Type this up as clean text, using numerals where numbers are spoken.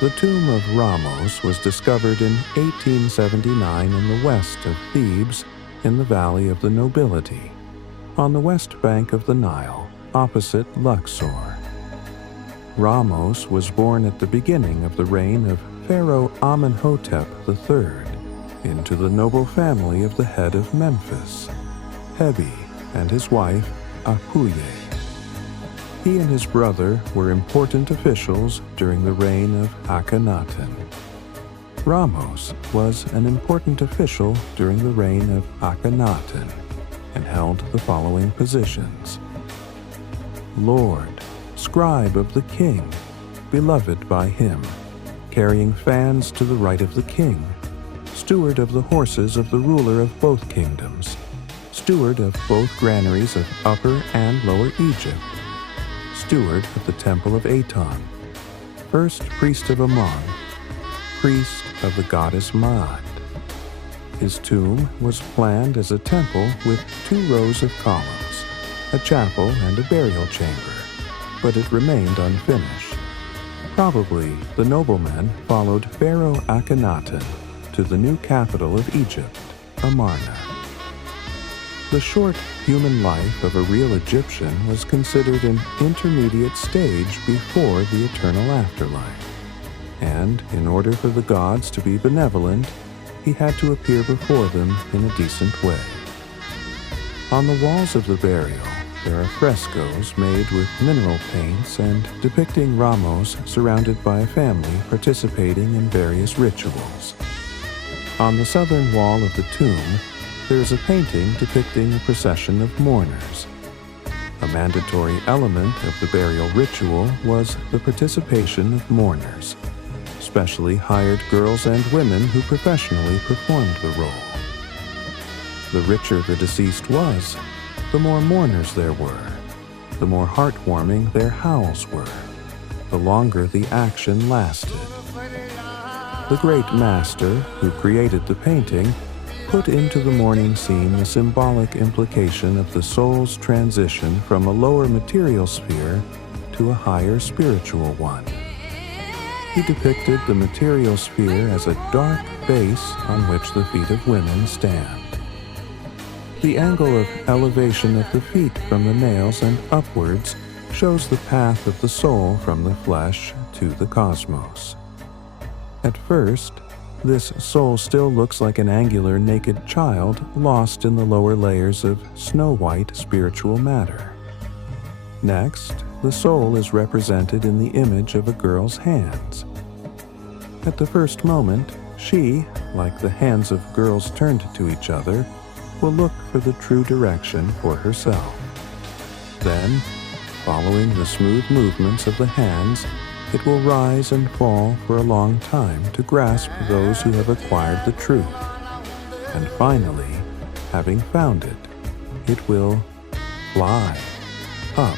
The tomb of Ramos was discovered in 1879 in the west of Thebes, in the Valley of the Nobility, on the west bank of the Nile, opposite Luxor. Ramos was born at the beginning of the reign of Pharaoh Amenhotep III into the noble family of the head of Memphis, Hebi, and his wife, Apuye. He and his brother were important officials during the reign of Akhenaten. Ramos was an important official during the reign of Akhenaten and held the following positions: Lord, scribe of the king, beloved by him, carrying fans to the right of the king, steward of the horses of the ruler of both kingdoms, steward of both granaries of Upper and Lower Egypt, steward of the temple of Aton, first priest of Amon, priest of the goddess Maat. His tomb was planned as a temple with 2 rows of columns, a chapel and a burial chamber, but it remained unfinished. Probably the noblemen followed Pharaoh Akhenaten to the new capital of Egypt, Amarna. The short human life of a real Egyptian was considered an intermediate stage before the eternal afterlife, and in order for the gods to be benevolent, he had to appear before them in a decent way. On the walls of the burial, there are frescoes made with mineral paints and depicting Ramos surrounded by a family participating in various rituals. On the southern wall of the tomb, there is a painting depicting a procession of mourners. A mandatory element of the burial ritual was the participation of mourners, specially hired girls and women who professionally performed the role. The richer the deceased was, the more mourners there were, the more heartwarming their howls were, the longer the action lasted. The great master who created the painting put into the mourning scene the symbolic implication of the soul's transition from a lower material sphere to a higher spiritual one. He depicted the material sphere as a dark base on which the feet of women stand. The angle of elevation of the feet from the nails and upwards shows the path of the soul from the flesh to the cosmos. At first, this soul still looks like an angular naked child lost in the lower layers of snow-white spiritual matter. Next, the soul is represented in the image of a girl's hands. At the first moment, she, like the hands of girls turned to each other, will look for the true direction for herself. Then, following the smooth movements of the hands, it will rise and fall for a long time to grasp those who have acquired the truth. And finally, having found it, it will fly up